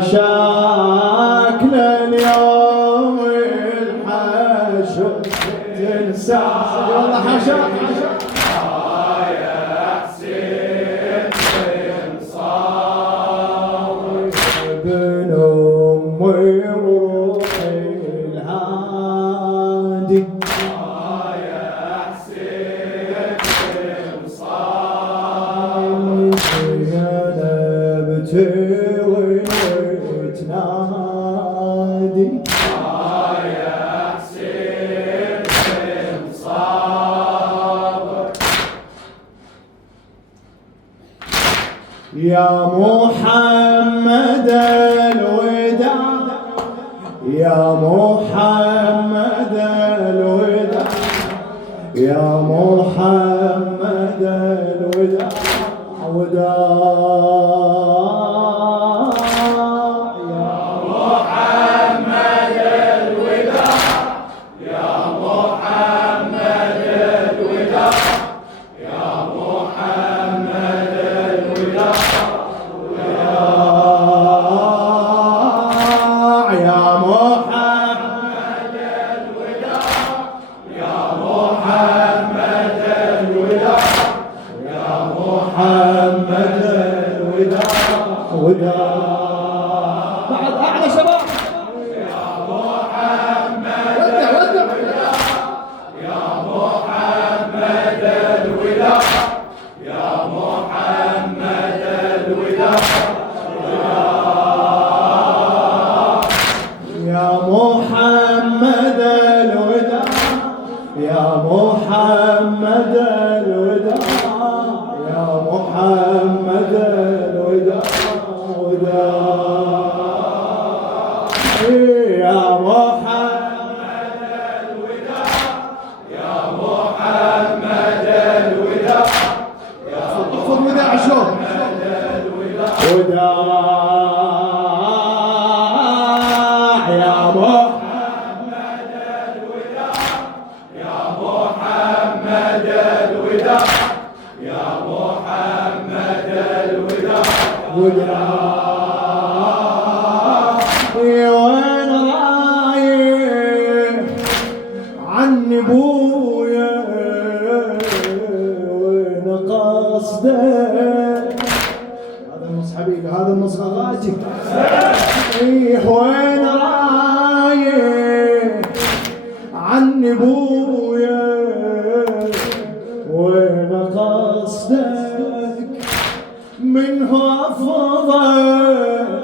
شاكل اليوم الحشو تنسى والله حشاك يا حسين صار ابن امي وروحي الهادي يا حسين صار جنبتي وتنادي يا حسين صار يا محمد الوداع يا محمد الوداع يا محمد الوداع وداع بعد أعلى شباب يا محمد يا محمد الوداع يا محمد الوداع يا محمد الوداع يا محمد الوداع يا محمد الوداع يا محمد الوداع يا محمد الوداع احفظ وداع شلون وداع يا محمد الوداع يا محمد الوداع يا محمد الوداع وين رايح عني بويا وين قصدك هذا النص حبيبي هذا النص غاجي وين رايح عني بويا وين قصدك منه أفضل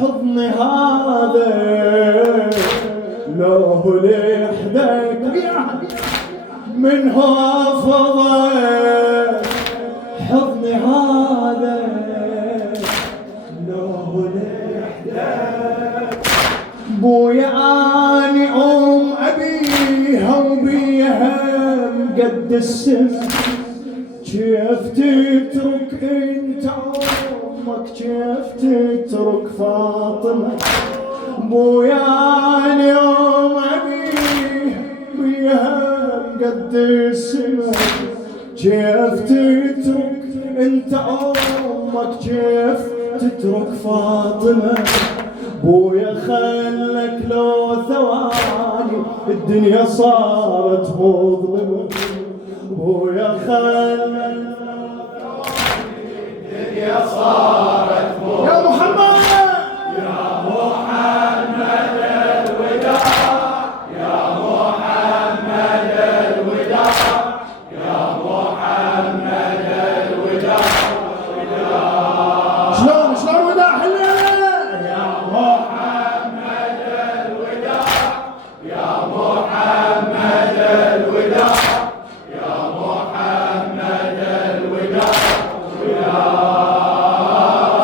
حضني هذا لو لحدك منه أفضل حضني هذا لو لحدك بويا أني أبيها وبيها قد السما كيف تترك انت امك كيف تترك فاطمه بويا اليوم ابيه بيها قد السما كيف تترك انت امك كيف تترك فاطمه بويا خلك لو ثواني الدنيا صارت مظلمه بويا خلك الدنيا صارت مظلمة يا محمد يا محمد الوداع يا محمد الوداع يا محمد الوداع شلون وداع حلو يا محمد الوداع يا محمد الوداع يا محمد الوداع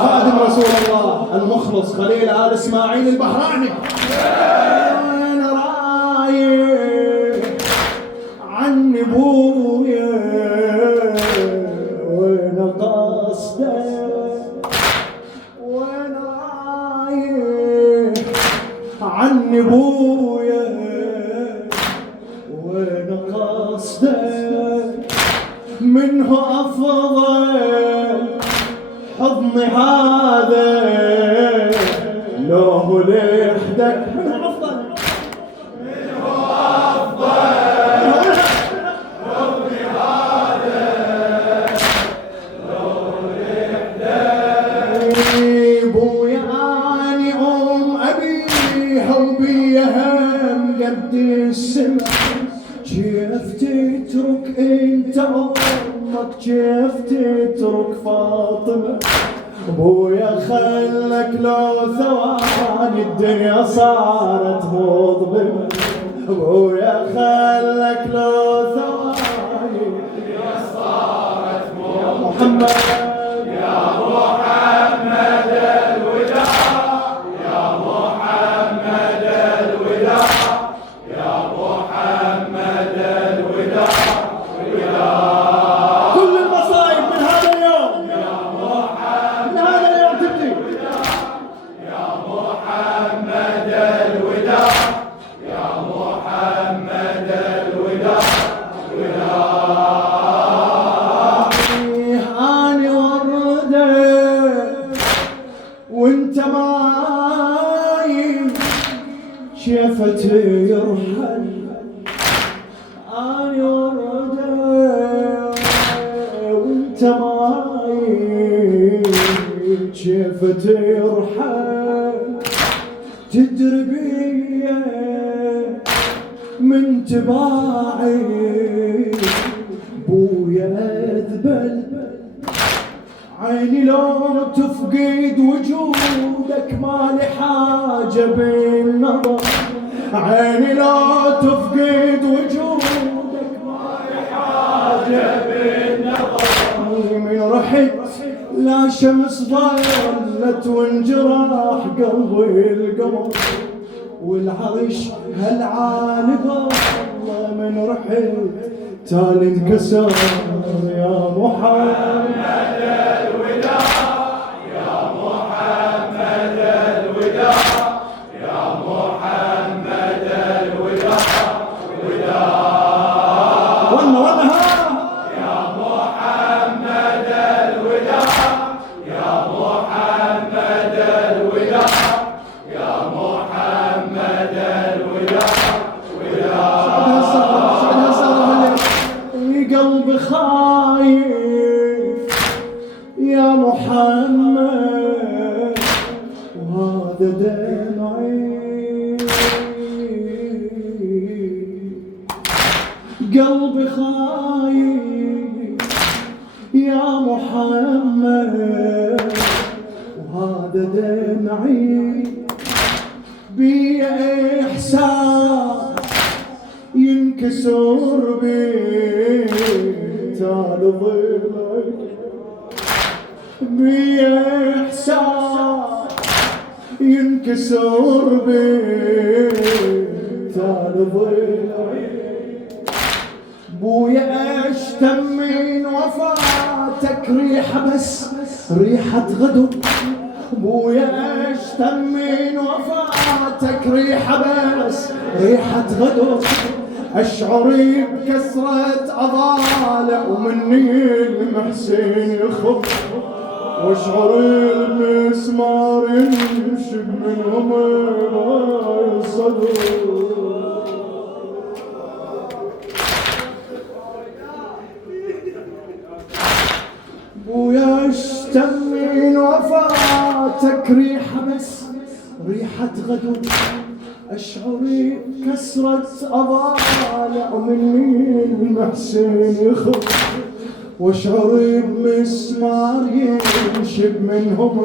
خادم رسول الله المخلص خليل آل إسماعيل البحراني وين رايح عني بويا وين قصدك وين رايح عني بويا وين قصدك منه أفضل حضني هذا لو لحدك منه أفضل بويا اني ابيها وبيها قد السما كيف تترك انت امك كيف تترك فاطمه بويا خلك لو ثواني الدنيا صارت مظلمه بويا خلك لو ثواني الدنيا صارت مظلمه محمد وانت مايل شفت يرحل اني ورده وانت مايل شفت يرحل تدري بيه من تباعي بويا اذبل عيني لو تفقد وجودك ما لي حاجة بالنظر عيني لو تفقد وجودك ما لي حاجة بالنظر من رحت لا شمس ظلت وانجرح قلبي القمر والعرش هالعالقة والله من رحت تالي انكسر يا محمد قلبي خايف يا محمد وهذا دمعي قلبي خايف يا محمد وهذا دمعي بي إحساس ينكسر بي تال ظلك بي إحساس ينكسر بي تال ظلك بويا اشتم من وفاتك ريحة بس ريحة غدر بويا اشتم من وفاتك ريحة بس ريحة غدر أشعري بكسرة أضالع ومني المحسن يخف واشعري المسمار ينشب من همين الصدر بويا اشتم من وفاتك ريحة بس ريحة غدر أشعري كسرة أضالع مني المحسن يخف واشعري بمسمار ينشب منهم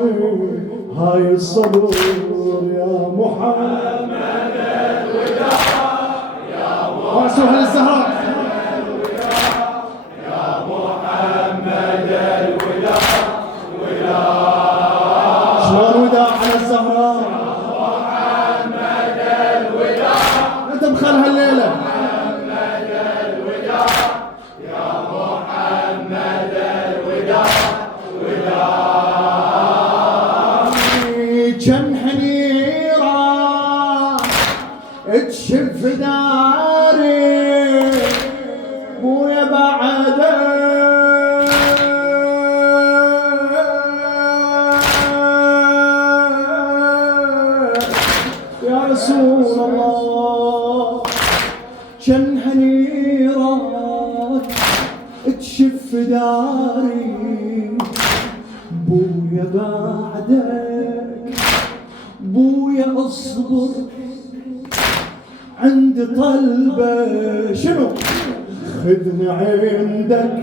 هاي الصبر يا محمد الوداع يا محمد الزهراء يا محمد الوداع شلون وداع على الزهراء مخلها الليلة محمد الوداع يا محمد الوداع كم حنيرة تشف داري بويا بعده يا رسول الله كان هنيرك تشف داري بويا بعدك بويا اصبر عند طلبه شنو خذني عندك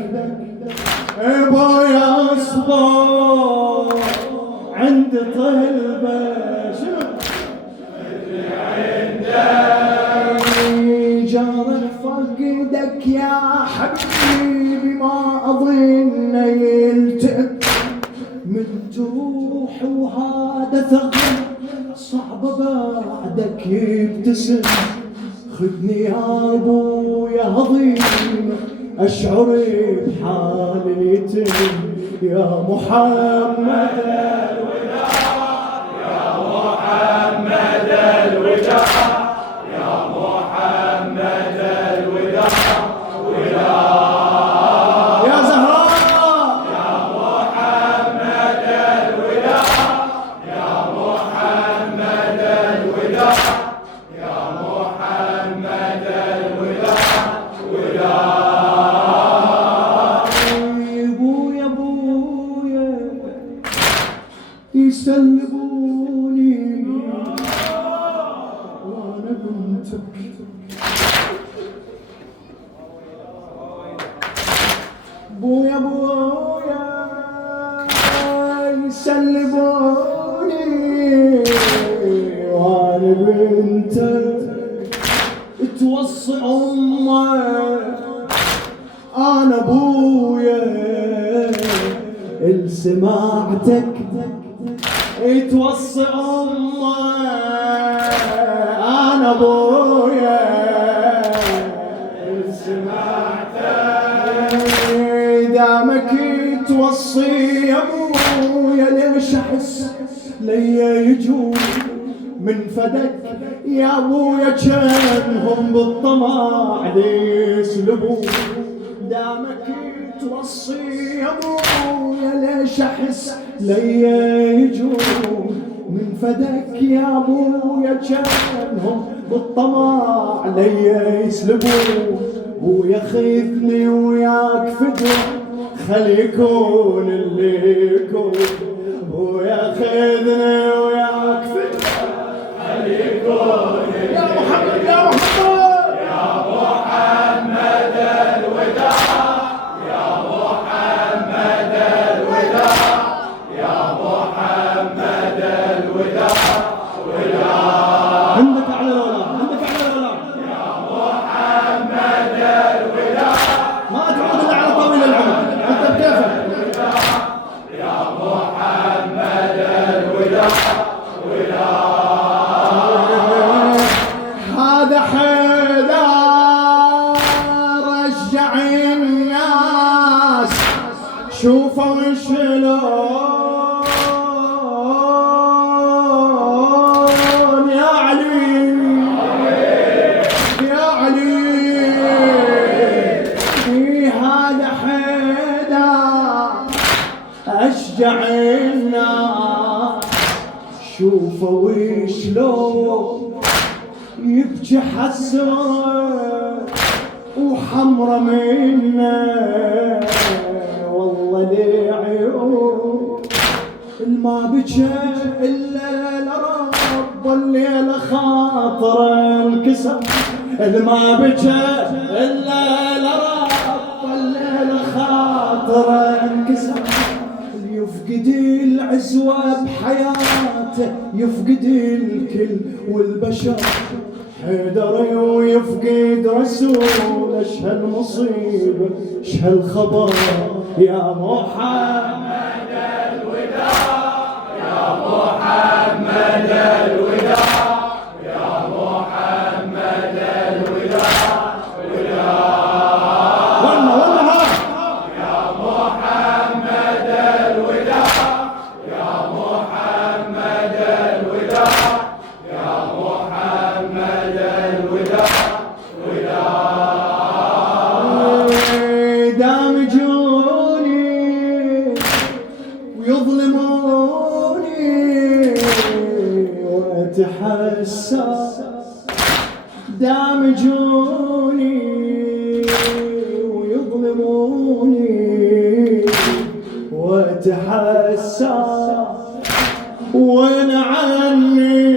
بويا اصبر عند طلبه شنو خذني عندك جارك فقدك يا حبيبي ما اظن يلتئم من جروح وهذا ثقل صعب بعدك يبتسم خذني يا ابويا هضيم اشعر بحال اليتيم يا محمد الوداع يا محمد الوداع يا محمد الوداع يا زهراء يا محمد الوداع يا محمد الوداع يا محمد الوداع بويا بويا يسلبوني وانا بنتك بويا بويا يسلبوني وانا بنتك توصي امك انا بويا السماعتك توصي امك انا بويا السماعتك دامك توصي يا ابويا ليش احس ليا يجون من فدك يا ابويا كانهم بالطمع يسلبون دامك توصي يا ابويا ليش احس ليا يجون من فدك يا ابويا كانهم بالطمع ليا يسلبون ويخيفني وياك فدوى خلي يكون اللي يكون وياخذني وياك فدوى خلي يكون يا محمد يا محمد يا محمد الوداع يا محمد الوداع يا محمد الوداع عندك على الولاء عندك على الولاء يا محمد الوداع ما تعود الا على طويل العمر انت بكيفك يا محمد الوداع هذا حيدر رجع الناس شوفوا شلون يا علي يا علي هذا حيدر اشجع الناس شوفوا شلون يبكي حسرة وحمرة منا والله لي عيون الما بكى إلا لرب الليلة خاطر انكسر الما بكى إلا لرب الليلة خاطر انكسر يفقد العزوة بحياته يفقد الكل والبشر حيدر ويفقد رسول اش هالمصيبة اش هالخبر يا محمد الوداع يا محمد الوداع يا محمد الوداع ويظلموني واتحسر دامجوني ويظلموني واتحسر وين عني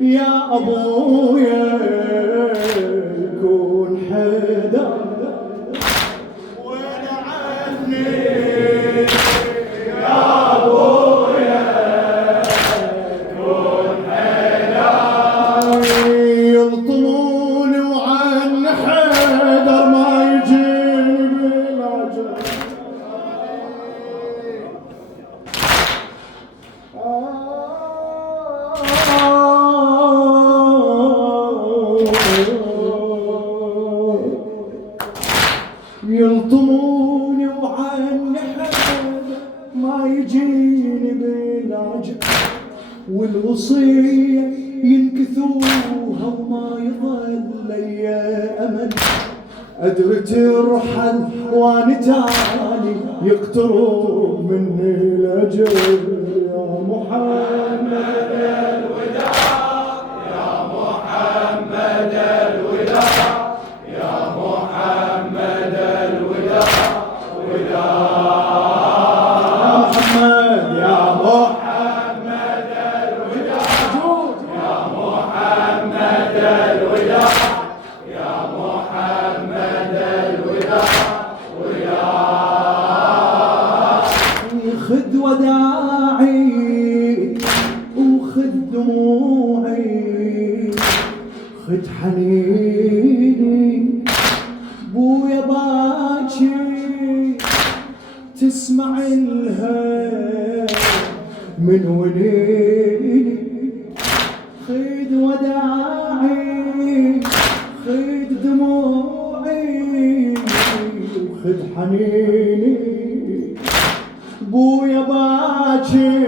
يا ابويا كون حدا وين عني يا ابويا كون حدا يلطموني وعن حيدر ما يجيني بالعجل يلطموني وعن حيدر ما يجيني بالعجل والوصية ينكثوها وما يظل لي أمل أدري ترحل وأنا تالي يقترب مني الأجل يا محمد الوداع يا محمد الوداع يا محمد الوداع وداع يا محمد خذ وداعي وخذ دموعي خذ حنيني بويا باكي تسمع لها من ونيني خذ وداعي خذ دموعي وخذ حنيني بويا باكي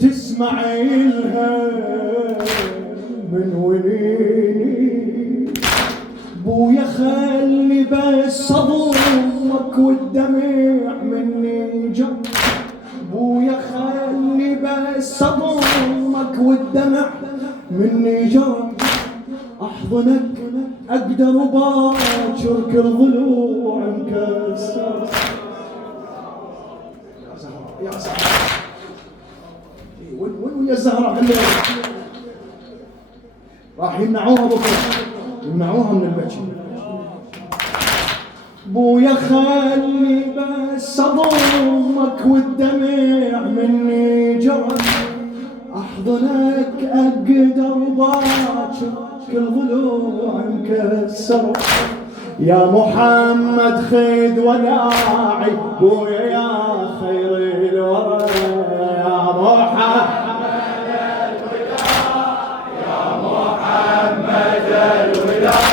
تسمع لها من ونيني بويا خلي بس اضمك والدمع مني جا بويا خلي بس اضمك والدمع مني جا احضنك اقدر باكر كل ضلوع مكسر يا زهرة وين يا زهرة بالليل راح يمنعوها بكره يمنعوها من البكي بويا خلي بس اضمك والدمع مني جرى احضنك اقدر باكر كل ضلوع مكسر يا محمد خذ وداعي بويا يا خير الورى يا محمد الوداع يا محمد الوداع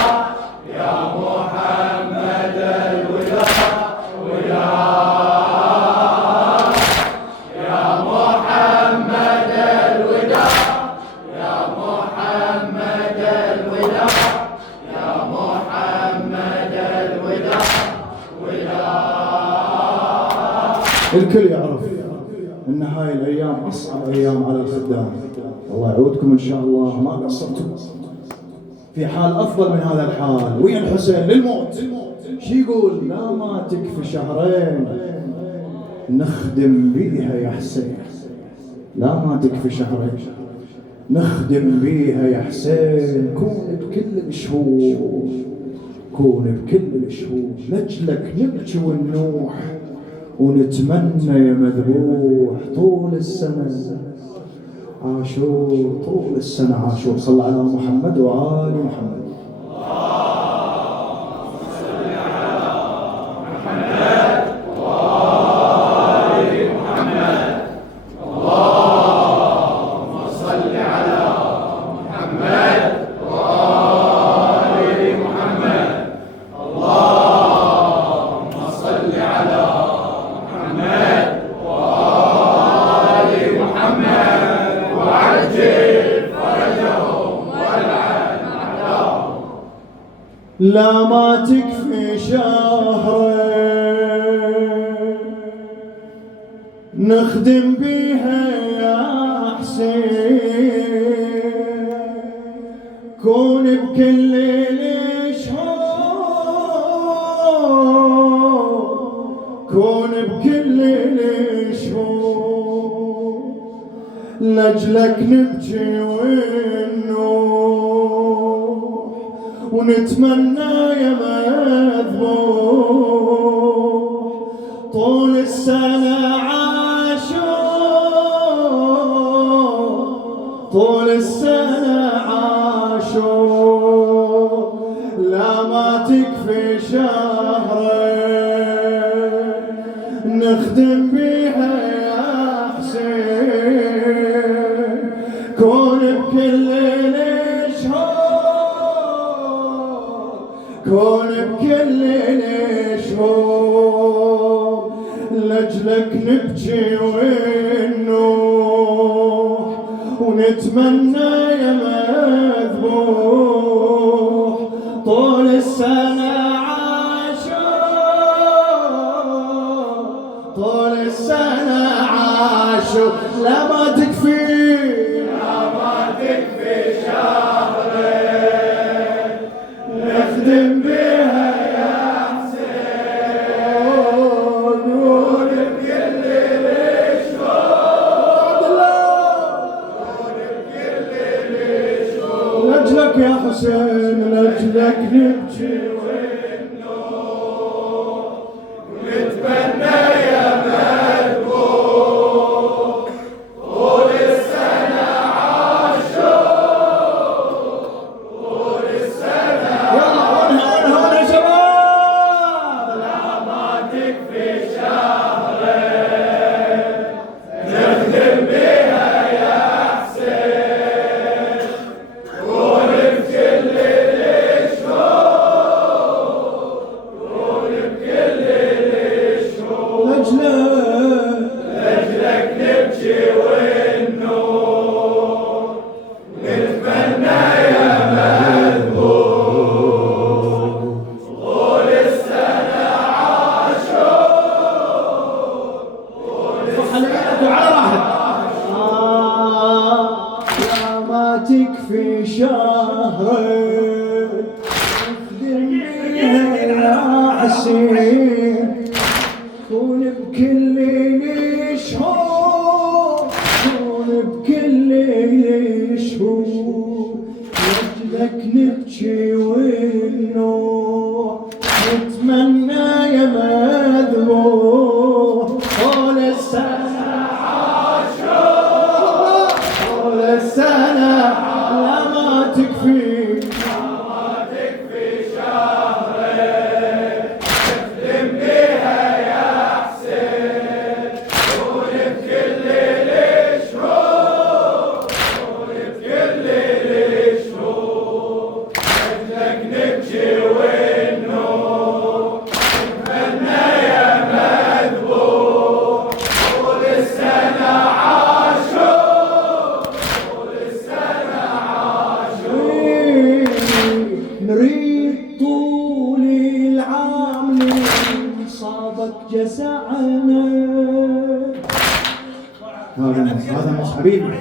يا محمد الوداع وداع يا محمد الوداع يا محمد الوداع يا محمد الوداع وداع الكل يعرف ان هاي الايام اصعب ايام على الخدام الله يعودكم ان شاء الله ما قصرتم في حال افضل من هذا الحال ويا الحسين للموت شي يقول لا ما تكفي شهرين نخدم بيها يا حسين لا ما تكفي شهرين نخدم بيها يا حسين كون بكل الشهور كون بكل الشهور نجلك نبكي وننوح ونتمنى يا مذبوح طول السنة عاشور طول السنة عاشور صلى على محمد وآل محمد لا ما تكفي شهرين نخدم بيها يا حسين لأجلك نبكي وننوح ونتمنى يا مذبوح طول السنة عاشور طول السنة عاشور لا ما تكفي شهرين نخدم بيها يا حسين كون بكل الشهور كون بكل الشهور لأجلك نبكي وننوح ونتمنى يا مذبوح طول السنة عاشور طول السنة عاشور لا ما تكفي شهرين نخدم بها يا حسين نور بكل الشهور لأجلك يا حسين لأجلك نبكي وننوح ونتمنى يا مذبوح طول السنة عاشور طول السنة يلا هون يا شباب لا ما تكفي شهرين نخدم بها يا حسين طول بكل الشهور طول بكل الشهور لأجلك نبكي وننوح نتمنى يا مذبوح طول السنة عاشور وعلى راحتك لا ما تكفي شهرين نخدم بيها يا حسين كون بكل الشهور كون بكل الشهور لأجلك نبكي وننوح نتمنى يا مذبوح طول السنة عاشور طول السنة لا ما تكفي شهرين نخدم بها يا حسين طول بكل الشهور طول بكل الشهور لأجلك نبكي وننوح نتمنى يا مذبوح طول السنة عاشور طول السنة عاشور نريد طول العام صابك جزعنا هذا مش حبيبي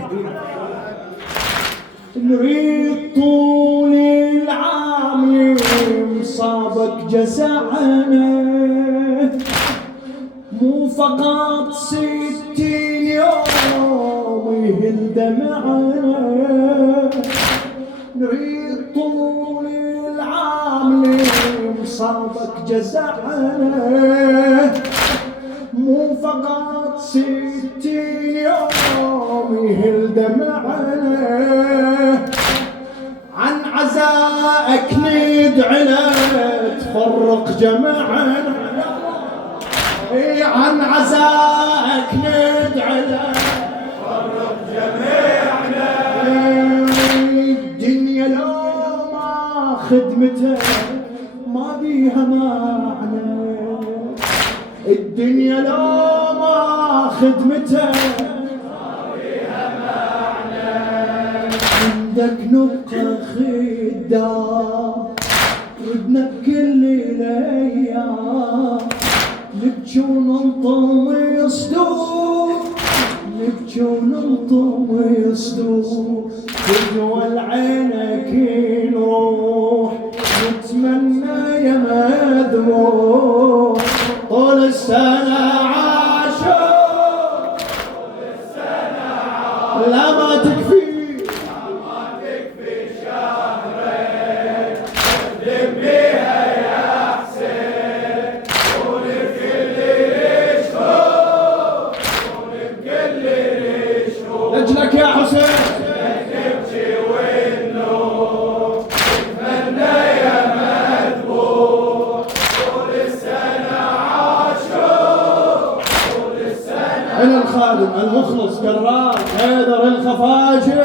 نريد طول العام صابك جزعنا مو فقط 60 يوم يهل دمعنا نريد طول العام صابك جزعنا مو فقط 60 يوم يهل دمعنا عن عزائك ندعي لك تفرق جمعنا عن عزائك ندعي لك تفرق جمعنا الدنيا لو ما خدمتك ما بيها معنى الدنيا لو ما خدمتك عندك نبقى خدام ردنا بكل الايام نبكي وننطم صدور نبكي وننطم صدور جوا العينك نروح نتمنى يا مذبوح طول السنة عاشور طول السنة عاشور لا ما تكفي شهرين تخدم بيها يا حسين، ولكل شهور ولكل شهور لجلك يا حسين تبكي والنور تتمنى يا مذبوح، طول السنة عاشور طول السنة. إلى الخادم المخلص قرار حيدر الخفاجي،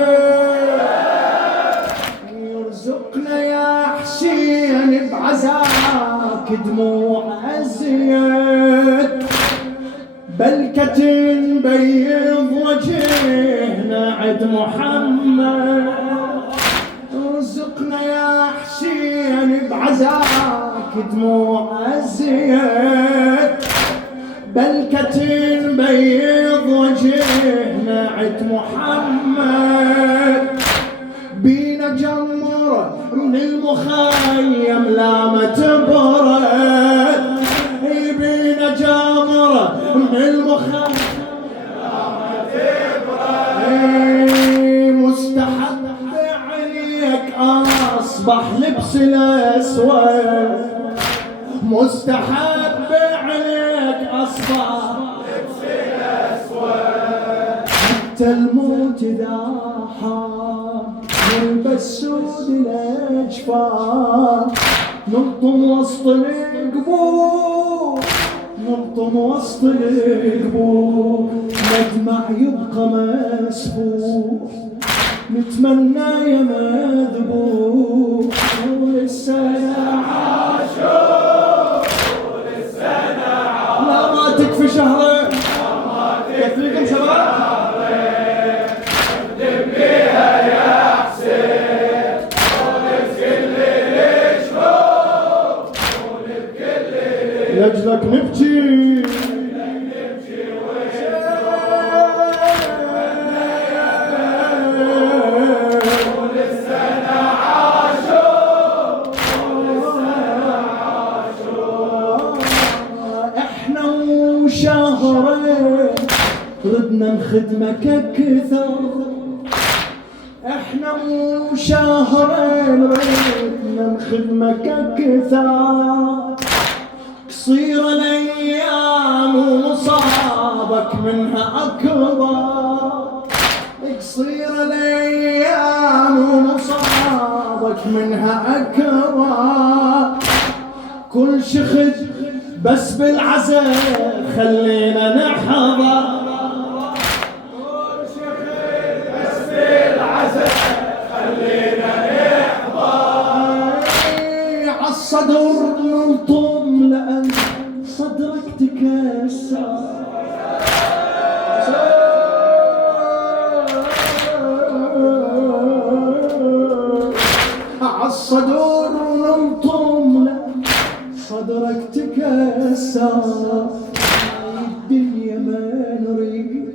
يرزقنا يا حسين بعزاك دموع أزيد، بلكة بيض وجهنا عد محمد. رزقنا يا حسين بعزاك دموع أزيد، بلكة بيض وجهنا عد محمد. بينا جمرة من المخيم لا ما تبرد، بينا جمرة من المخيم لا ما تبرد. مستحب عليك أصبح لبس الأسود، مستحب عليك أصبح لبس الأسود، حتى الموت إذا حار نلبس سود الأجفار، نلطم وسط القبور نلطم وسط القبور، مدمع يبقى مسفوح نتمنى يا مذبوح. طول السنة عاشور طول السنة عاشور لا ما تكفي شهرين يكفيكم شباب تخدم بيها يا حسين، ولكل شهور ولكل لأجلك نبكي طول السنة عاشور طول السنة عاشور. احنا وشهرين ردنا نخدمك اكثر، احنا وشهرين ردنا نخدمك اكثر، قصير الايام ومصابك منها اكبر، قصير الايام ومصابك منها اكبر. كل شخد بس بالعزاء خلينا نحضر، بس بالعزاء خلينا نحضر، عالصدر نلطم لأن صدرك تكسر. عالصدر نلطم لأن صدرك تكسر. الدنيا ما نريد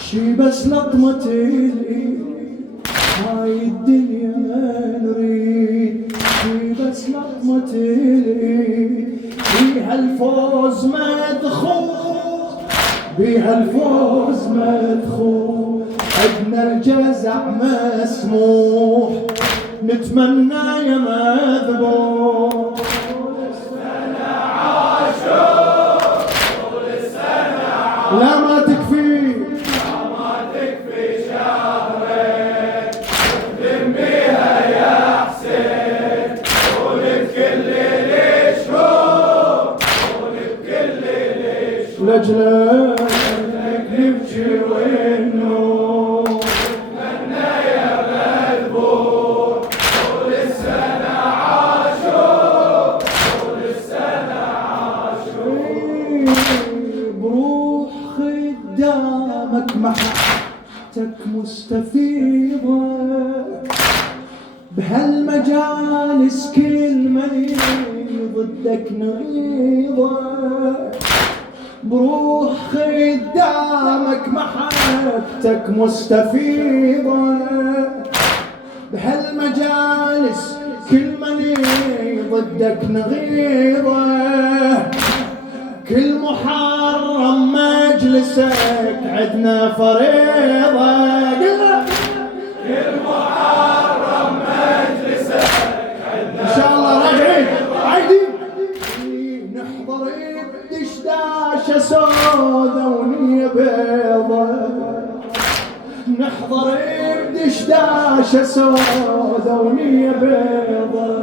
شي بس لطمة الإيد، هاي الدنيا ما نريد شي بس لطمة الإيد. بيها الفوز مدخول بيها الفوز مدخول، عدنا الجزع مسموح نتمنى يا مذبوح. لا ما تكفي شهرين تخدم بيها يا حسين، ولكل شهور ولكل شهور لجلك نبكي والنور نتمنى يا مذبوح، طول السنة عاشور طول السنة عاشور. بروح خدامك محبتك مستفيضة، بهالمجالس كل من ضدك نغيضة. بروح خدامك محبتك مستفيضة، بهالمجالس كل من ضدك نغيضة. كل محرم مجلسك عدنا فريضة، نحضر بدشداشة سودة ونية بيضة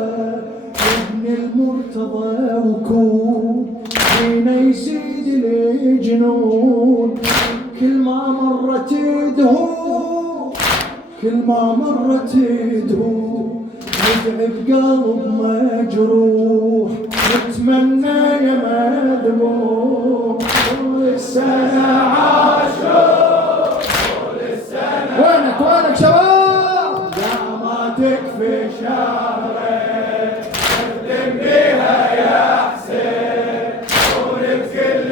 ابن المرتضى وكون فينا يزيد الجنون كل ما مرت دهور كل ما مرت دهور نتعب قلب مجروح نتمنى يا مذموم طول السنة عاشور طول السنة وينك شباب يا ما تكفي شهرين نخدم بيها يا حسين ونبكل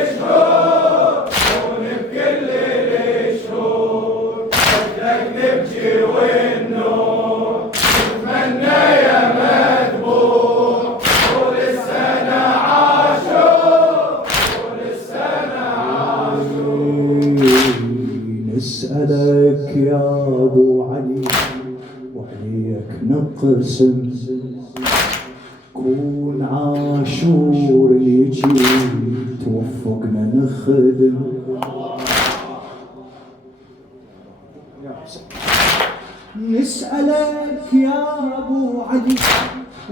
الشهور ونبكل الشهور بدك نبكي والنور نتمنى يا مذبوح طول السنة عاشور طول السنة عاشور نسألك يا أبو علي وعليك نقسم كون عاشور يجي توفقنا نخدم نسألك يا أبو علي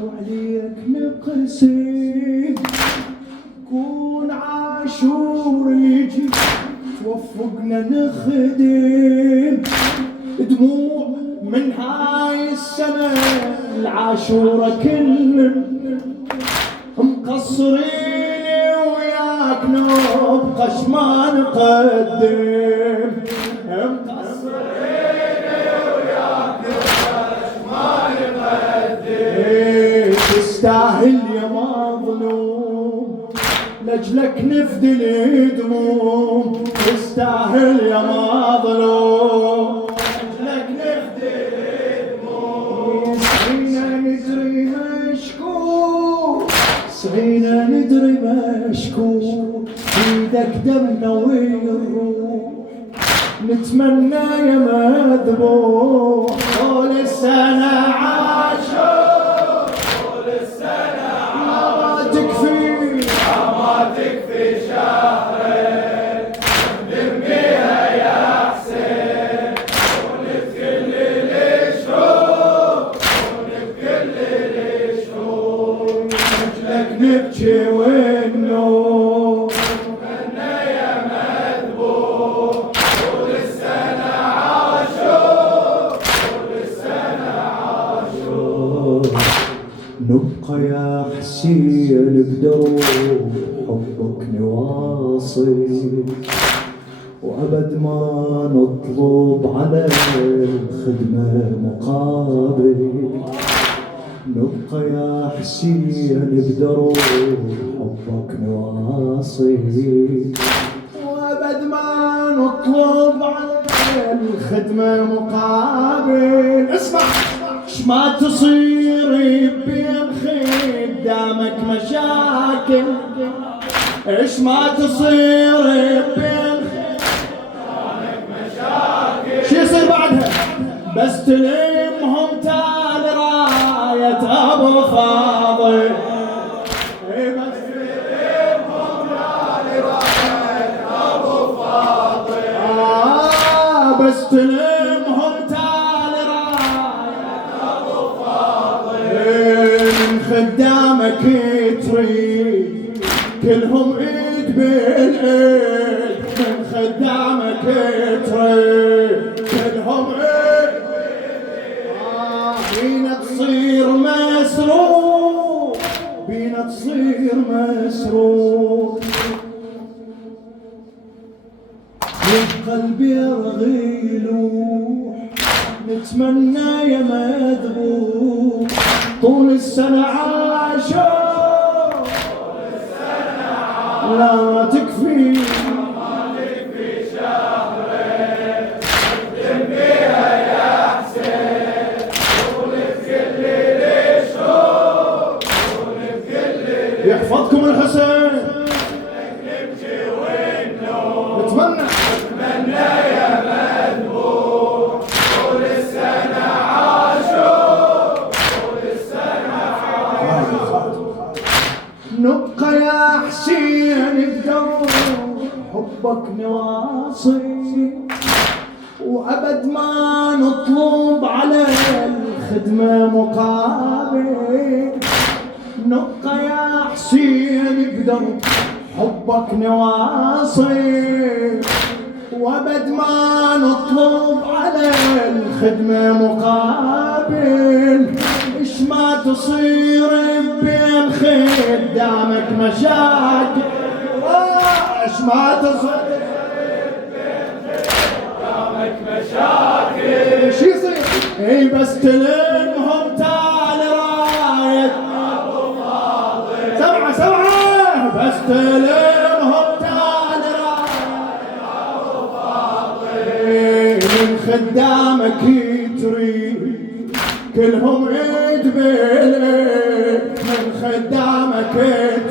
وعليك نقسم كون عاشور يجي توفقنا نخدم دموع من هاي السنة العاشورة كلهم مقصرين وياك نبقى ما نقدم مقصرين وياك نبقى ما نقدم تستاهل يا مظلوم لجلك نفدي الدموم تستاهل يا مظلوم لجلك نفدي الدموم سعينا ندري مشكور سعينا ندري مشكور ايدك دمنا والروح نتمنى يا مذبوح طول السنة عاشور طول السنة عاشور ما تكفي شهرين نخدم بيها يا حسين ونبكل الشهور ونبكل الشهور نجلك نبكي والنور نتمنى يا مذبوح طول السنة عاشور طول السنة عاشور نبقى يا حسين بدروب حبك نواصل وأبد ما نطلب على الخدمة مقابل نبقى يا حسين بدروب حبك نواصل وأبد ما نطلب على الخدمة مقابل اسمع ما تصير بين خدامك مشاكل ايش ما تصير بين خدامك مشاكل شو يصير بعدها بس تلمهم تال راية ابو فاضل بس تلمهم تال راية ابو فاضل بس تلمهم تال راية ابو فاضل من خدامك تريد كلهم ايد بالايد من خدامك تريد كلهم ايد بينا تصير مسروق بينا تصير مسروق قلبي يرغي يلوح نتمنى يا مذبوح طول السنة عاشور لا تكفي شهرين نخدم بيها يا حسين ونبكل الشهور ونبكل يحفظكم الحسين نبكي والنور نتمنى يا مذبوح طول السنة عاشور طول السنة عاشور نبقى يا حسين بدور حبك نواصي وأبد ما نطلب على الخدمة مقابل. نبقى يا حسين بدرب حبك نواصي، وأبد ما نطلب على الخدمة مقابل. إيش ما تصير بين خدامك مشاكل، إيش ما تصير مشاكل. شي يصير اي بس تلمهم تال راية ابو فاضل. سمعة سمعة بس تلمهم تال راية ابو فاضل. من خدامك تريد كلهم ايد بيلك، من خدامك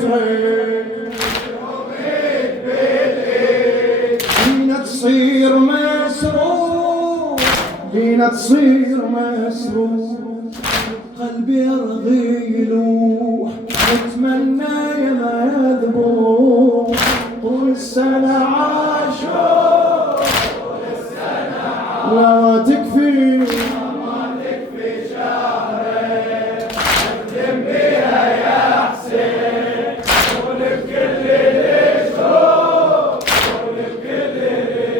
تريد كلهم ايد بيلك. فينا تصير مسرور، فينا تصير مسرور، قلبي يرضي يلوح، اتمنى يا مذبوح. طول السنة عاشور، طول السنة عاشور، لا ما تكفي شهرين اخدم بيها يا حسين. قول بكل الشهور، قول بكل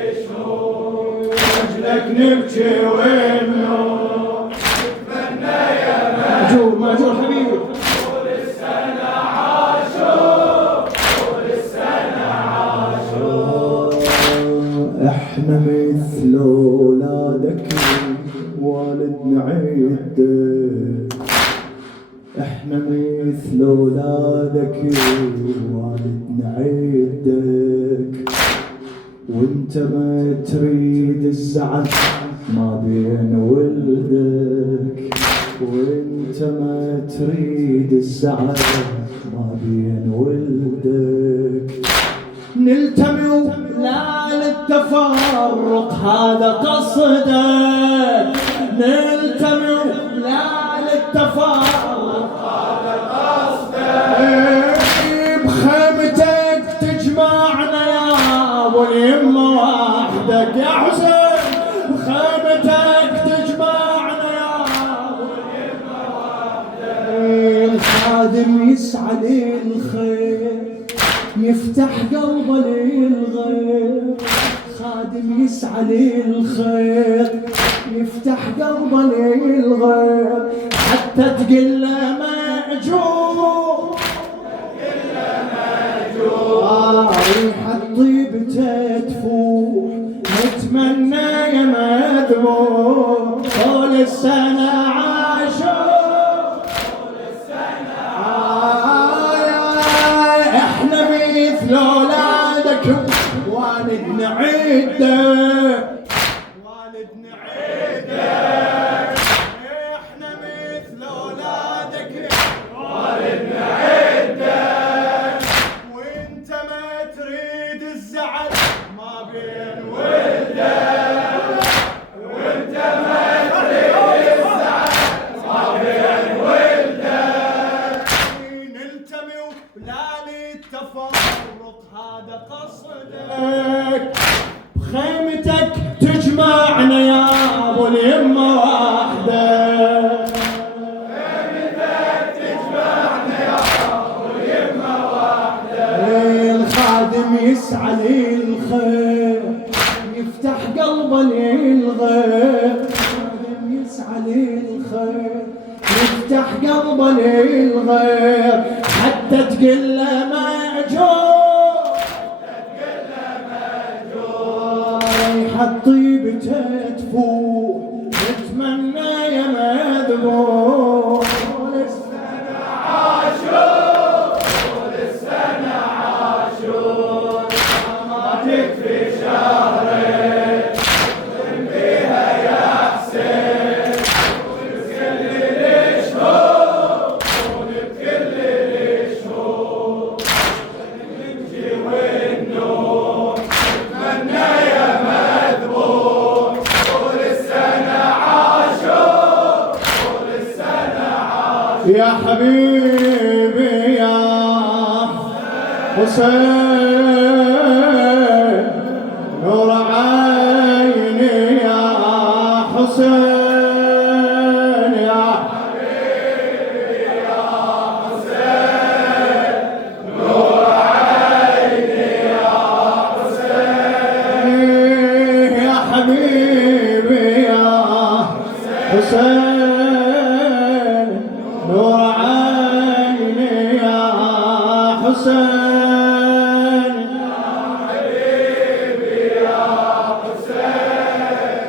الشهور، اجلك نبكي وننوح. اتمنى يا ماجور ماجور حبيبي. طول السنة عاشور، طول السنة عاشور. احنا مثل اولادك والدنا عدك، احنا مثل اولادك والدنا عدك. وانت ما تريد الزعل ما بين ولدك، وانت ما تريد الزعل ما بين ولدك. نلتمي ولا للتفرق هذا قصدك، نلتمي ولا للتفرق هذا قصدك. بخيمتك تجمعنا يا ابو اليمه وحدك يا حسين، بخيمتك تجمعنا يا ابو اليمه وحدك. الخادم يسعى للخير يفتح قلبه للغير، خادم يسعى للخير يفتح قلبه للغير. حتى تقل له مأجور، ريحة طيبته تفوح، نتمنى يا مذبوح. طول السنة عاشور، طول السنة عاشور. احنا مثل اولادك والدنا عدك، والدنا عدك. احنا مثل اولادك والدنا عدك. وانت ما تريد الزعل ما بين ولدك، وانت ما تريد الزعل ما بين ولدك. نلتمي ولا للتفرق هذا قصدك. بخيمتك تجمعنا يا ابو اليمه وحدك، بخيمتك تجمعنا يا ابو اليمه وحدك. الخادم يسعى للخير يفتح قلبه للغير، الخادم يسعى للخير يفتح قلبه للغير. حتى تقل له مأجور، ريحة طيبته تفوح، نتمنى يا مذبوح. طول السنة عاشور، طول السنة عاشور، ما تكفي شهرين اخدم بيها يا حسين. قول بكل الشهور، قول بكل الشهور، نمشي وننوح. اتمنى يا مذبوح. طول السنة عاشور، طول السنة عاشور. يا حبيبي يا حسين، نور عيني يا حسين نور عيني يا حسين يا حبيبي يا حسين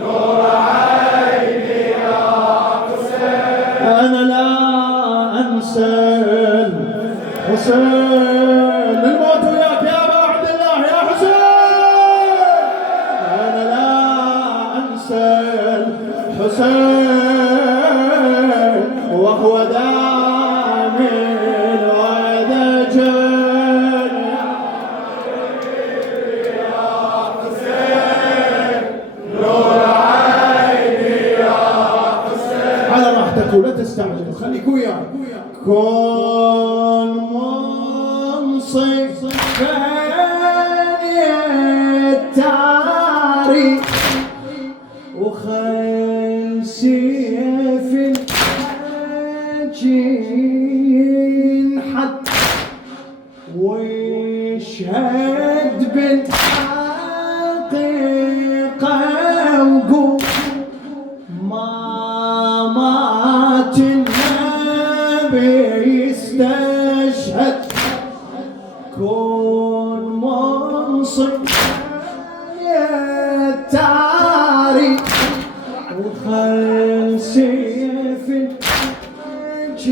نور عيني يا حسين. أنا لا أنسى الحسين الموت وياك يا أبا عبد الله يا حسين. أنا لا أنسى الحسين وهو دامي ودجل يا حسين نور عيني يا حسين. على راحتك ولا تستعجل خليك وياي. كن منصف التاريخ وخل سيف الحج ينحت واشهد بالحقيقة وقول ما مات النبي يستشهد. كن منصف التاريخ وخل سيف الحج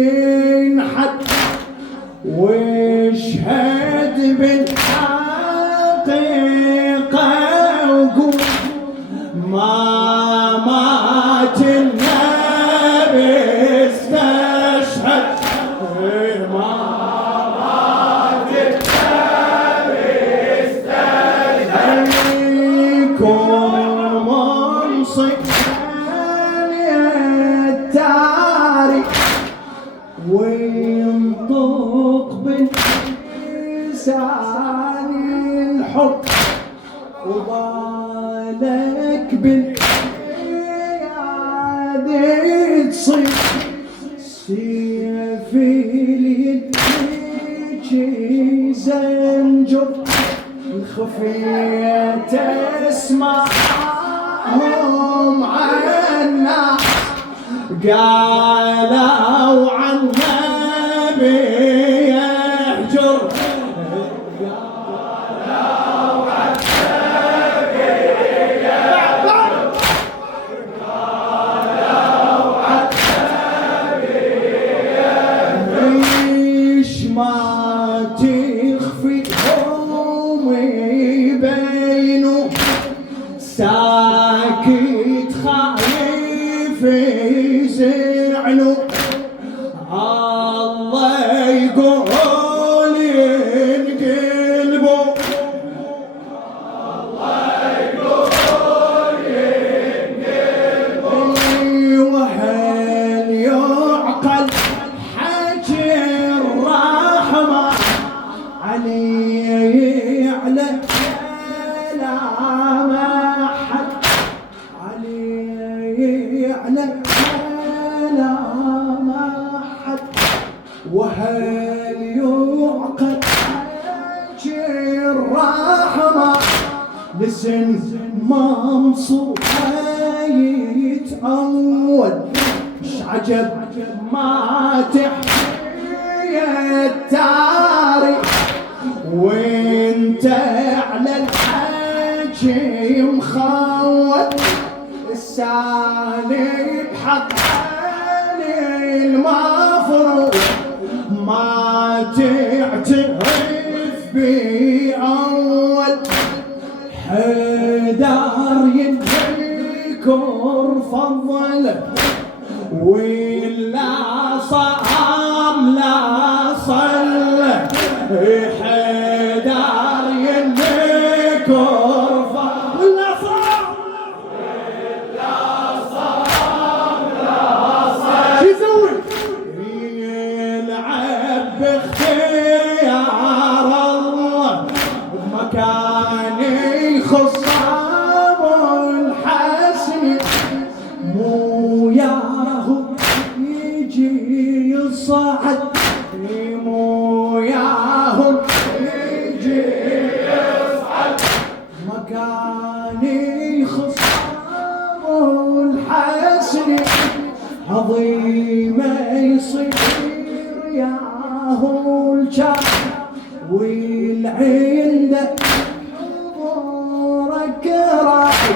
ينحت واشهد بالحقيقة وقول ما مات النبي استشهد. ما مات النبي استشهد. كن منصف التاريخ وينطق بلسان الحب وبالك باليد تصير سيف اليد زنجر الخفية تسمعهم عنا قالوا عن نبي يهجر. قالوا عن نبي يهجر. قالوا عن نبي يهجر. ليش ما تخفيهم يبينوا ساكت خايف يزعلوا. الله يقول ينقلبوا. الله يقول ينقلبوا. وهل يعقل حكي الرحمة علي على كلام أحد. علي على كلام أحد. وهل يعقل حكي الرحمة لسن ممصوح يتأول. مش عجب ما تحكي التاريخ وانت على الحكي مخوت. السالي بحق علي المفروض ما تعترف بأول. حيدر يذكر فضله ولا صام لا صلى. حيدر يذكر فضله ولا صام لا صلى. شو يسوي؟ يلعب باختيار الله بمكان خصام الحسن مو ياهو يجي يصعد. مو ياهو عظيمة يصير ياهو الجاه والعنده نظورك راعي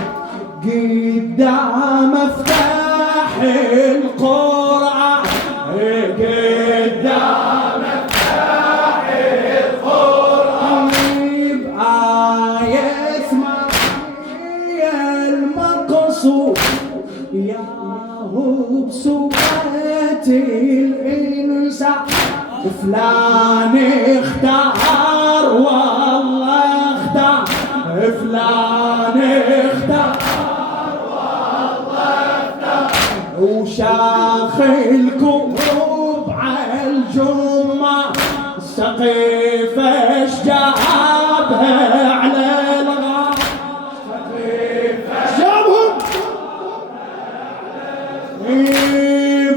قدام افتح القرعة قدام افتح القرعة بآية ثمانية المقصود ياهو بسورة الإنسان فلان اختار والله اختار فلان اختار والله اختار وشاخ الكروب على الجمعة سقيفة اشجابها على الغار سقيفة اشجابهم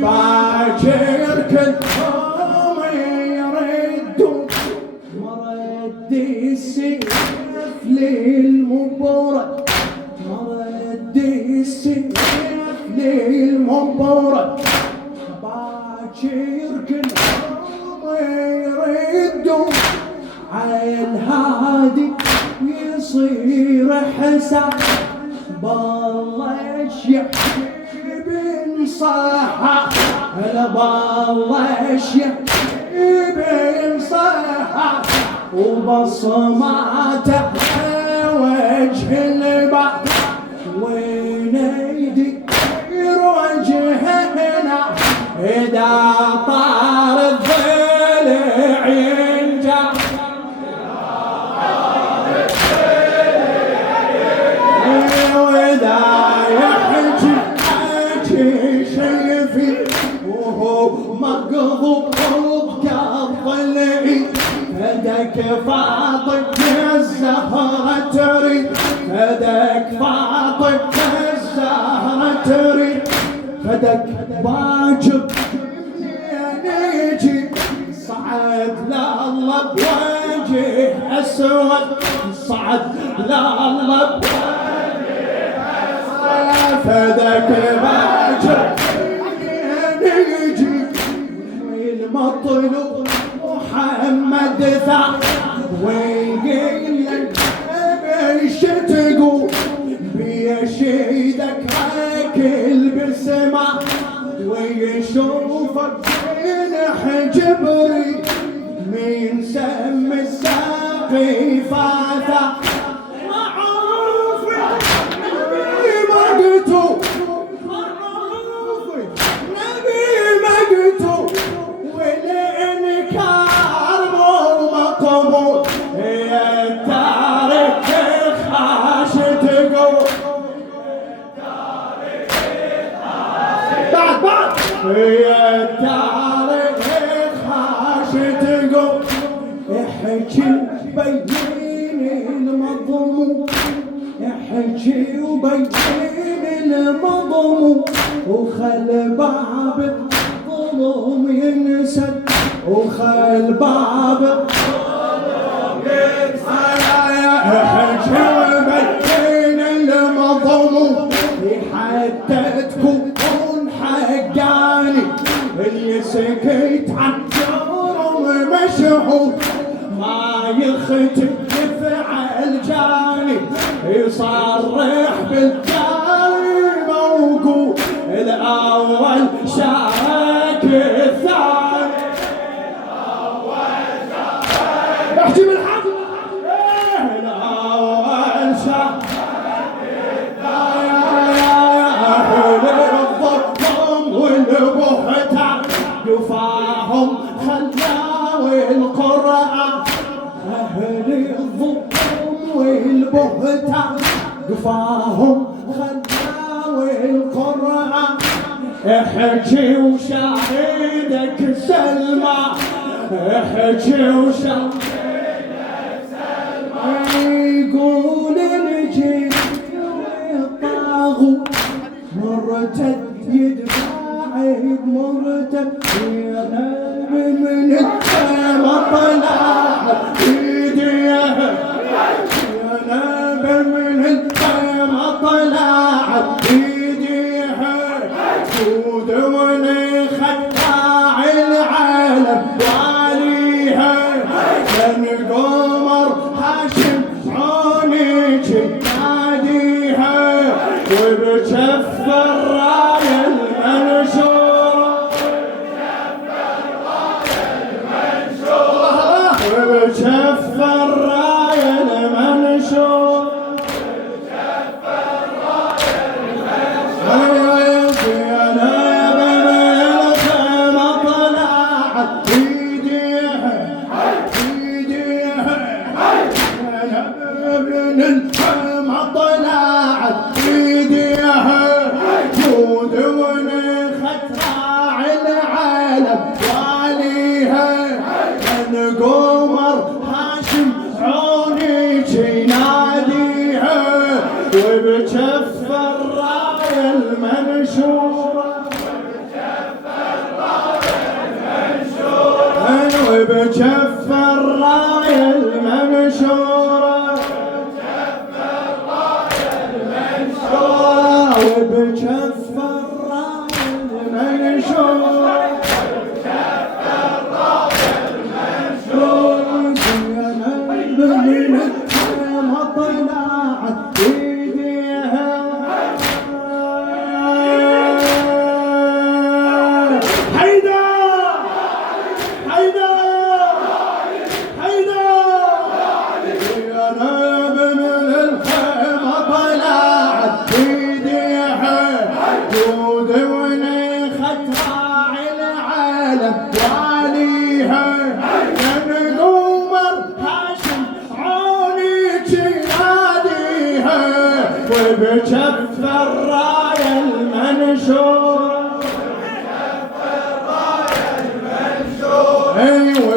باكر كلهم يردوا مرد السيف للمبرد مرد السيف للمبرد باكر كلهم يردوا على الهادي يصير حساب بالله يحيي بنصحى هلا بالله يحيي بنصحى وبصماته وجه البعض ونيدي وجهنا إذا طار الضلع ينجح وإذا يحكي شيفي وهو مقضوب كالضلع فدك فاطمة الزهرة تريد فدك فاطمة الزهرة تريد فدك باجر يجي صعد لله بوجه اسود صعد لله بوجه اسود فدك باجر يجي المطلوب محمد ثار ويقيل بيش تقول بيشيدك اكل بسمع ويشوفك حجبري من سم الساقي فاتا معروف نبي مقتول معروف نبي مقتول والإنكار مو مقبول يا التاريخ خاش تقول بعد يا التاريخ خاش تقول احكي بين المظلوم احكي وبين المظلوم وخل باب الظلم ينسد وخل باب الظلم ينسد احكي بين المظلوم حتى تكون حقاني اللي سكت عن جرم مشهور ما يختم يفعل جاني يصرح بالجاني موجود الاول شارك الثاني احكي بالحق الاول شارك دفاعهم خلاوي القرآن أهل الظلم والبهتان دفاعهم خلاوي القرآن احكي وشاهدك سلمى احكي وشاهدك سلمى يقول الجيل الطاغوت مرتد يدفع مرتب يا نبي من السما طلعت ايديها يا نبي من السما طلعت ايديها ودون وبكف الراية المنشورة وبكف الراية المنشورة وبكف الراية المنشورة وبكف الراية المنشورة وبكف الراية المنشورة وبكف الراية المنشورة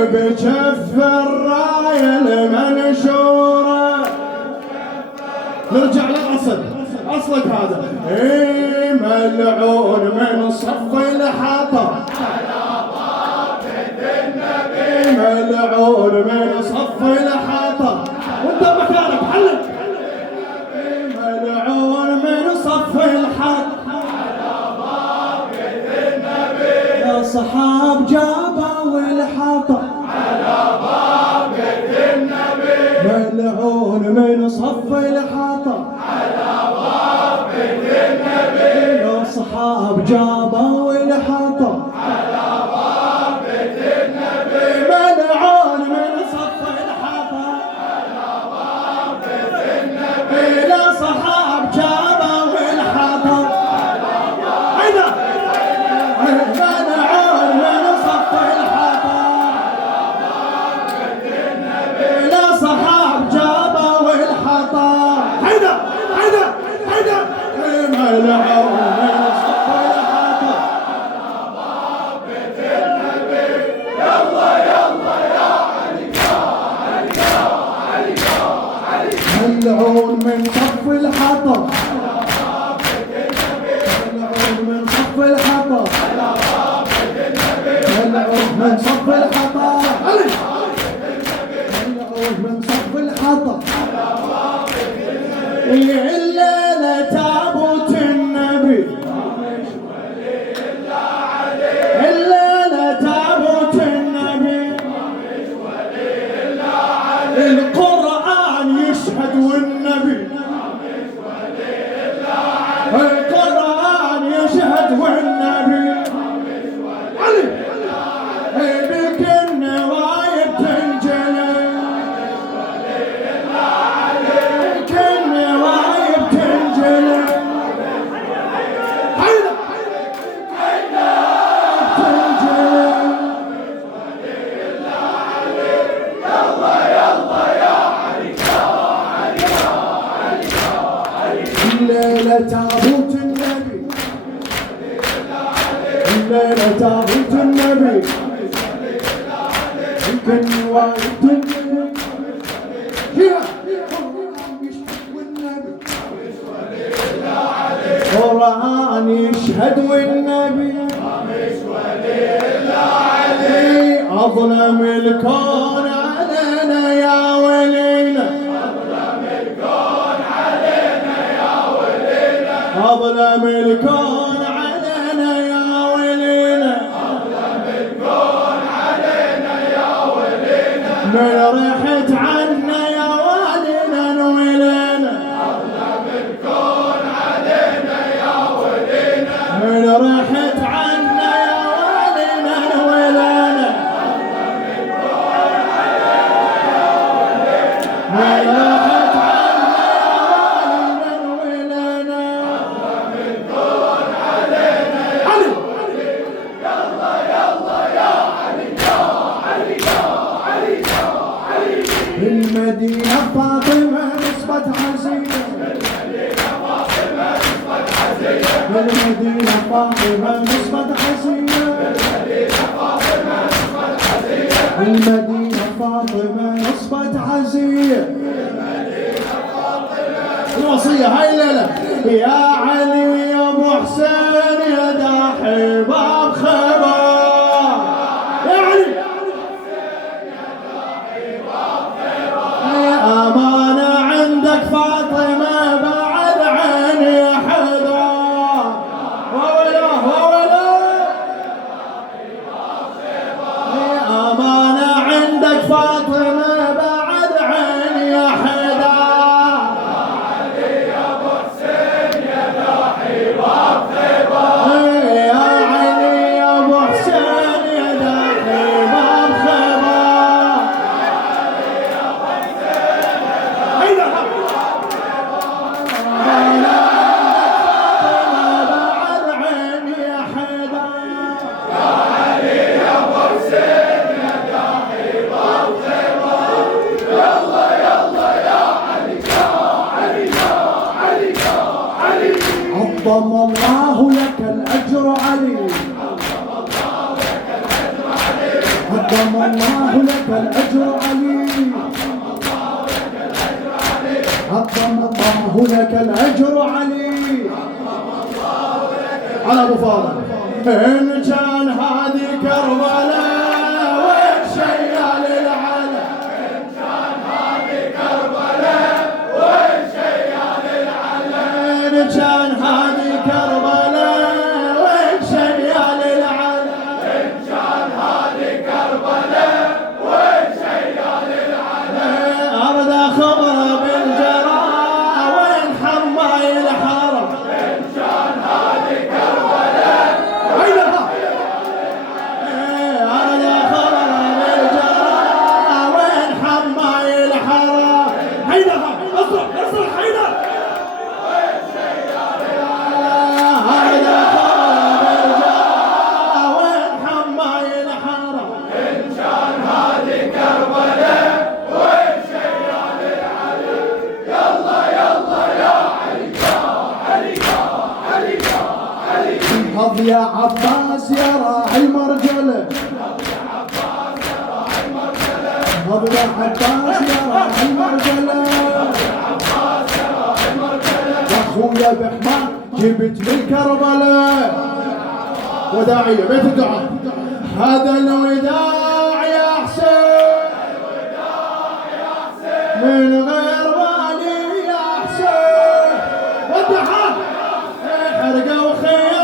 وبكف الراية المنشورة نرجع للأصل أصلك هذا ملعون من صف الحطب ملعون من صف الحطب وانت مكانك حلك ملعون من صف الحطب يا صحاب جابوا الحطب على باب النبي ملعون من صف الحطب على باب النبي يا صحاب جابوا الحطب على باب النبي ملعون من صف الحطب على باب النبي لا صحاب جابوا الحطب على ملعون من صف الحطب على باب النبي لا صحاب جابوا الحطب هيدا ملعون من صف الحطب ملعون من صف الحطب ملعون من صف الحطب ملعون من صف الحطب ملعون من صف الحطب الليلة تابوت النبي الليلة تابوت النبي القرآن يشهد والنبي القرآن يشهد والنبي علي بك النوايب تنجلي بك النوايب تنجلي هيدا تنجلي الليلة تابوت النبي الليلة تابوت النبي يمكن وايد تنجلي قرآن يشهد والنبي أظلم الكون علينا يا ولينا أظلم الكون علينا يا ولينا من رحت عنا يا والينا نولينا أظلم الكون علينا بالمدينة فاطمة نصبت عزية المدينة فاطمة نصبت عزية الوصية هاي الليلة يا علي يا ابو حسين يا داحي باب خيبر يا علي يا أمانة عندك فاطمة بعد عيني حذر وولا يا أمانة عندك فاطمة بعد عيني حذر عظم الله لك الأجر علي عظم الله لك الأجر علي عظم الله لك الأجر علي على أبو فاضل إن كان هذه كربلاء وين شيال العلا إن كان هذه كربلاء وين شيال العلا إن كان هذه كربلاء وين شيال العلا إن كان هذه كربلاء وين شيال العلا أرض خضرة بالجراء وين حماي الحرم إن كان هذه كربلاء عينها أرض خضرة بالجراء وين حماي الحرم عينها اصرخ حيدر انهض يا عباس يا راعي المرجلة انهض يا عباس يا راعي المرجلة يا اخويا بحماك جبت من كربلاء وداعية بيت الدعاء هذا الوداع يا حسين من غير والي يا حسين والدعاء حرقة وخير